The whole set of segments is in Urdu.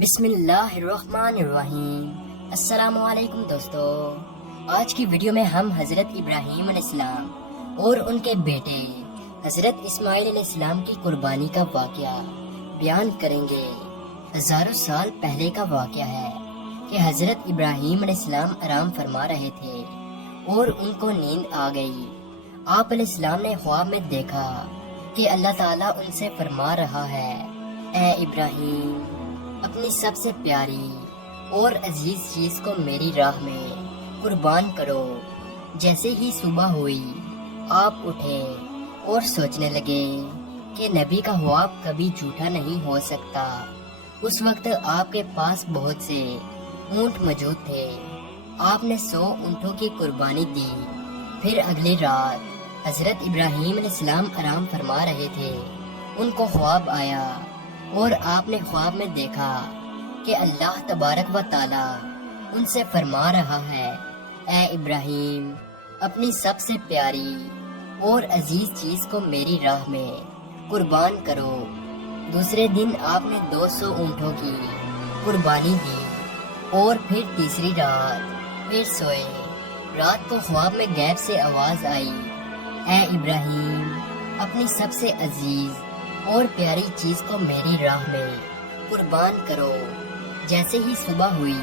بسم اللہ الرحمن الرحیم۔ السلام علیکم دوستو، آج کی ویڈیو میں ہم حضرت ابراہیم علیہ السلام اور ان کے بیٹے حضرت اسماعیل علیہ السلام کی قربانی کا واقعہ بیان کریں گے۔ ہزاروں سال پہلے کا واقعہ ہے کہ حضرت ابراہیم علیہ السلام آرام فرما رہے تھے اور ان کو نیند آ گئی۔ آپ علیہ السلام نے خواب میں دیکھا کہ اللہ تعالیٰ ان سے فرما رہا ہے، اے ابراہیم، اپنی سب سے پیاری اور عزیز چیز کو میری راہ میں قربان کرو۔ جیسے ہی صبح ہوئی، آپ اٹھے اور سوچنے لگے کہ نبی کا خواب کبھی جھوٹا نہیں ہو سکتا۔ اس وقت آپ کے پاس بہت سے اونٹ موجود تھے۔ آپ نے 100 اونٹوں کی قربانی دی۔ پھر اگلی رات حضرت ابراہیم علیہ السلام آرام فرما رہے تھے۔ ان کو خواب آیا اور آپ نے خواب میں دیکھا کہ اللہ تبارک و تعالی ان سے فرما رہا ہے، اے ابراہیم، اپنی سب سے پیاری اور عزیز چیز کو میری راہ میں قربان کرو۔ دوسرے دن آپ نے 200 اونٹوں کی قربانی دی اور پھر تیسری رات پھر سوئے۔ رات کو خواب میں غیب سے آواز آئی، اے ابراہیم، اپنی سب سے عزیز اور پیاری چیز کو میری راہ میں قربان کرو۔ جیسے ہی صبح ہوئی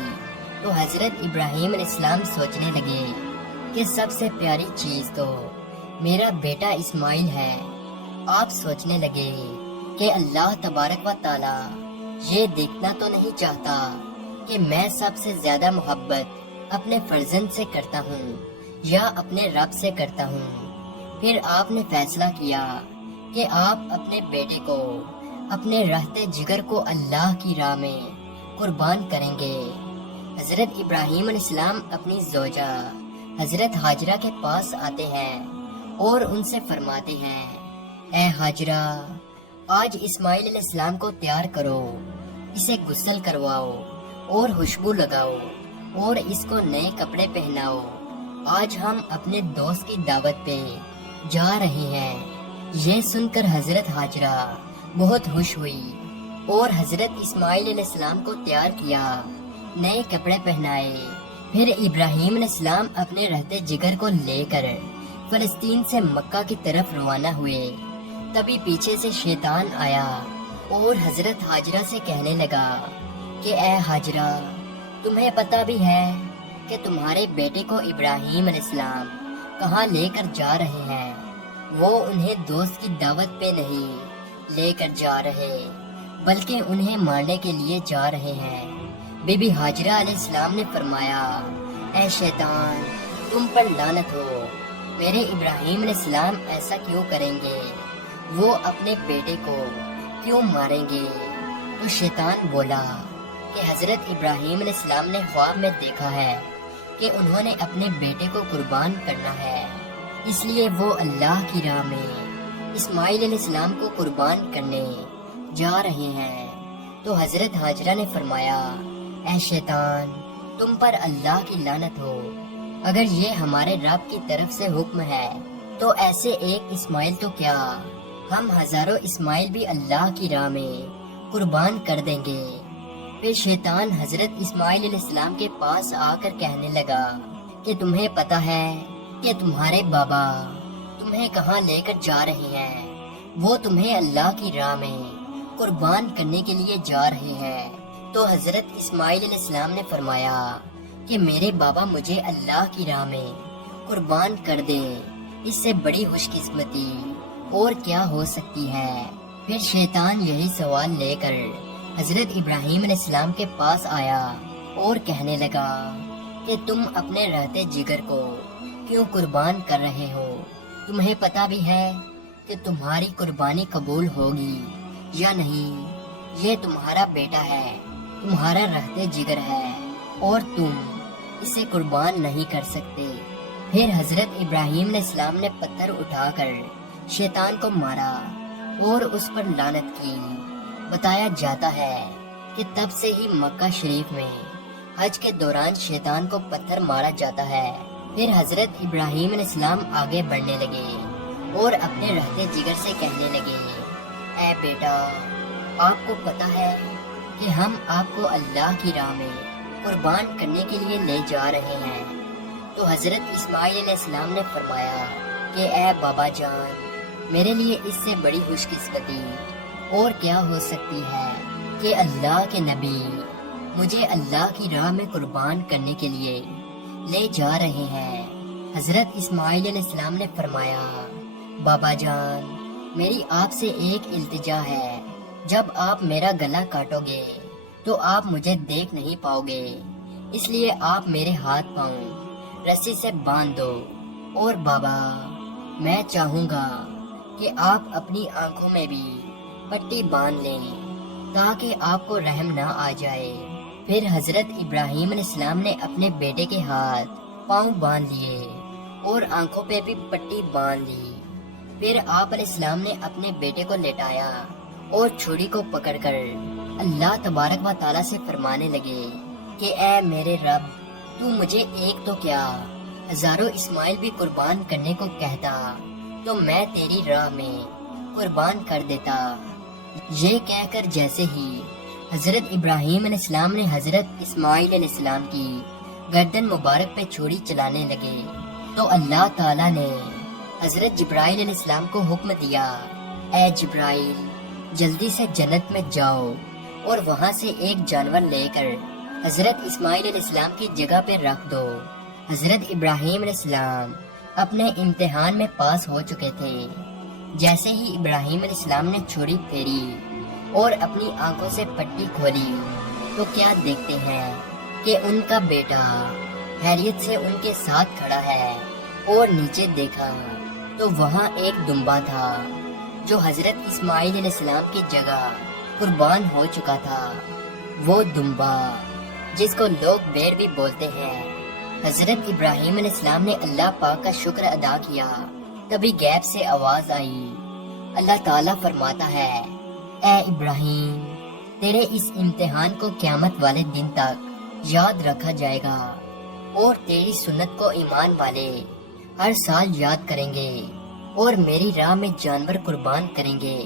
تو حضرت ابراہیم علیہ السلام سوچنے لگے کہ سب سے پیاری چیز تو میرا بیٹا اسماعیل ہے۔ آپ سوچنے لگے کہ اللہ تبارک و تعالی یہ دیکھنا تو نہیں چاہتا کہ میں سب سے زیادہ محبت اپنے فرزند سے کرتا ہوں یا اپنے رب سے کرتا ہوں۔ پھر آپ نے فیصلہ کیا کہ آپ اپنے بیٹے کو، اپنے رہتے جگر کو اللہ کی راہ میں قربان کریں گے۔ حضرت ابراہیم علیہ السلام اپنی زوجہ حضرت ہاجرہ کے پاس آتے ہیں اور ان سے فرماتے ہیں، اے ہاجرہ، آج اسماعیل علیہ السلام کو تیار کرو، اسے غسل کرواؤ اور خوشبو لگاؤ اور اس کو نئے کپڑے پہناؤ۔ آج ہم اپنے دوست کی دعوت پہ جا رہے ہیں۔ یہ سن کر حضرت ہاجرہ بہت خوش ہوئی اور حضرت اسماعیل علیہ السلام کو تیار کیا، نئے کپڑے پہنائے۔ پھر ابراہیم علیہ السلام اپنے رہتے جگر کو لے کر فلسطین سے مکہ کی طرف روانہ ہوئے۔ تبھی پیچھے سے شیطان آیا اور حضرت ہاجرہ سے کہنے لگا کہ اے ہاجرہ، تمہیں پتہ بھی ہے کہ تمہارے بیٹے کو ابراہیم علیہ السلام کہاں لے کر جا رہے ہیں؟ وہ انہیں دوست کی دعوت پہ نہیں لے کر جا رہے بلکہ انہیں مارنے کے لیے جا رہے ہیں۔ بی بی ہاجرہ علیہ السلام نے فرمایا، اے شیطان، تم پر لعنت ہو، میرے ابراہیم علیہ السلام ایسا کیوں کریں گے؟ وہ اپنے بیٹے کو کیوں ماریں گے؟ تو شیطان بولا کہ حضرت ابراہیم علیہ السلام نے خواب میں دیکھا ہے کہ انہوں نے اپنے بیٹے کو قربان کرنا ہے، اس لیے وہ اللہ کی راہ میں اسماعیل علیہ السلام کو قربان کرنے جا رہے ہیں۔ تو حضرت ہاجرہ نے فرمایا، اے شیطان، تم پر اللہ کی لعنت ہو، اگر یہ ہمارے رب کی طرف سے حکم ہے تو ایسے ایک اسماعیل تو کیا، ہم ہزاروں اسماعیل بھی اللہ کی راہ میں قربان کر دیں گے۔ پھر شیطان حضرت اسماعیل علیہ السلام کے پاس آ کر کہنے لگا کہ تمہیں پتہ ہے کہ تمہارے بابا تمہیں کہاں لے کر جا رہے ہیں؟ وہ تمہیں اللہ کی راہ میں قربان کرنے کے لیے جا رہے ہیں۔ تو حضرت اسماعیل علیہ السلام نے فرمایا کہ میرے بابا مجھے اللہ کی راہ میں قربان کر دے، اس سے بڑی خوش قسمتی اور کیا ہو سکتی ہے۔ پھر شیطان یہی سوال لے کر حضرت ابراہیم علیہ السلام کے پاس آیا اور کہنے لگا کہ تم اپنے رہتے جگر کو کیوں قربان کر رہے ہو؟ تمہیں پتہ بھی ہے کہ تمہاری قربانی قبول ہوگی یا نہیں؟ یہ تمہارا بیٹا ہے، تمہارا رہتے جگر ہے اور تم اسے قربان نہیں کر سکتے۔ پھر حضرت ابراہیم علیہ السلام نے پتھر اٹھا کر شیطان کو مارا اور اس پر لعنت کی۔ بتایا جاتا ہے کہ تب سے ہی مکہ شریف میں حج کے دوران شیطان کو پتھر مارا جاتا ہے۔ پھر حضرت ابراہیم علیہ السلام آگے بڑھنے لگے اور اپنے رہتے جگر سے کہنے لگے، اے بیٹا، آپ کو پتہ ہے کہ ہم آپ کو اللہ کی راہ میں قربان کرنے کے لیے لے جا رہے ہیں۔ تو حضرت اسماعیل علیہ السلام نے فرمایا کہ اے بابا جان، میرے لیے اس سے بڑی خوش قسمتی اور کیا ہو سکتی ہے کہ اللہ کے نبی مجھے اللہ کی راہ میں قربان کرنے کے لیے لے جا رہے ہیں۔ حضرت اسماعیل علیہ السلام نے فرمایا بابا جان، میری آپ سے ایک التجا ہے، جب آپ میرا گلا کاٹو گے تو آپ مجھے دیکھ نہیں پاؤ گے، اس لیے آپ میرے ہاتھ پاؤں رسی سے باندھ دو۔ اور بابا، میں چاہوں گا کہ آپ اپنی آنکھوں میں بھی پٹی باندھ لیں تاکہ آپ کو رحم نہ آ جائے۔ پھر حضرت ابراہیم علیہ السلام نے اپنے بیٹے کے ہاتھ پاؤں باندھ لیے اور آنکھوں پہ بھی پٹی باندھ لی۔ پھر آپ علیہ السلام نے اپنے بیٹے کو لٹایا اور چھری کو پکڑ کر اللہ تبارک و تعالیٰ سے فرمانے لگے کہ اے میرے رب، تو مجھے ایک تو کیا ہزاروں اسماعیل بھی قربان کرنے کو کہتا تو میں تیری راہ میں قربان کر دیتا۔ یہ کہہ کر جیسے ہی حضرت ابراہیم علیہ السلام نے حضرت اسماعیل علیہ السلام کی گردن مبارک پہ چھری چلانے لگے تو اللہ تعالیٰ نے حضرت جبرائیل علیہ السلام کو حکم دیا، اے جبرائیل، جلدی سے جنت میں جاؤ اور وہاں سے ایک جانور لے کر حضرت اسماعیل علیہ السلام کی جگہ پہ رکھ دو۔ حضرت ابراہیم علیہ السلام اپنے امتحان میں پاس ہو چکے تھے۔ جیسے ہی ابراہیم علیہ السلام نے چھری پھیری اور اپنی آنکھوں سے پٹی کھولی تو کیا دیکھتے ہیں کہ ان کا بیٹا خیریت سے ان کے ساتھ کھڑا ہے، اور نیچے دیکھا تو وہاں ایک دمبا تھا جو حضرت اسماعیل علیہ السلام کی جگہ قربان ہو چکا تھا۔ وہ دمبا جس کو لوگ بیر بھی بولتے ہیں۔ حضرت ابراہیم علیہ السلام نے اللہ پاک کا شکر ادا کیا، تبھی غیب سے آواز آئی۔ اللہ تعالیٰ فرماتا ہے، اے ابراہیم، تیرے اس امتحان کو قیامت والے دن تک یاد رکھا جائے گا، اور تیری سنت کو ایمان والے ہر سال یاد کریں گے اور میری راہ میں جانور قربان کریں گے۔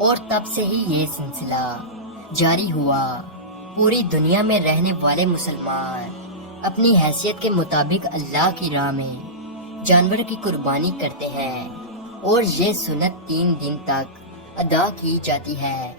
اور تب سے ہی یہ سلسلہ جاری ہوا۔ پوری دنیا میں رہنے والے مسلمان اپنی حیثیت کے مطابق اللہ کی راہ میں جانور کی قربانی کرتے ہیں، اور یہ سنت 3 دن تک ادا کی جاتی ہے۔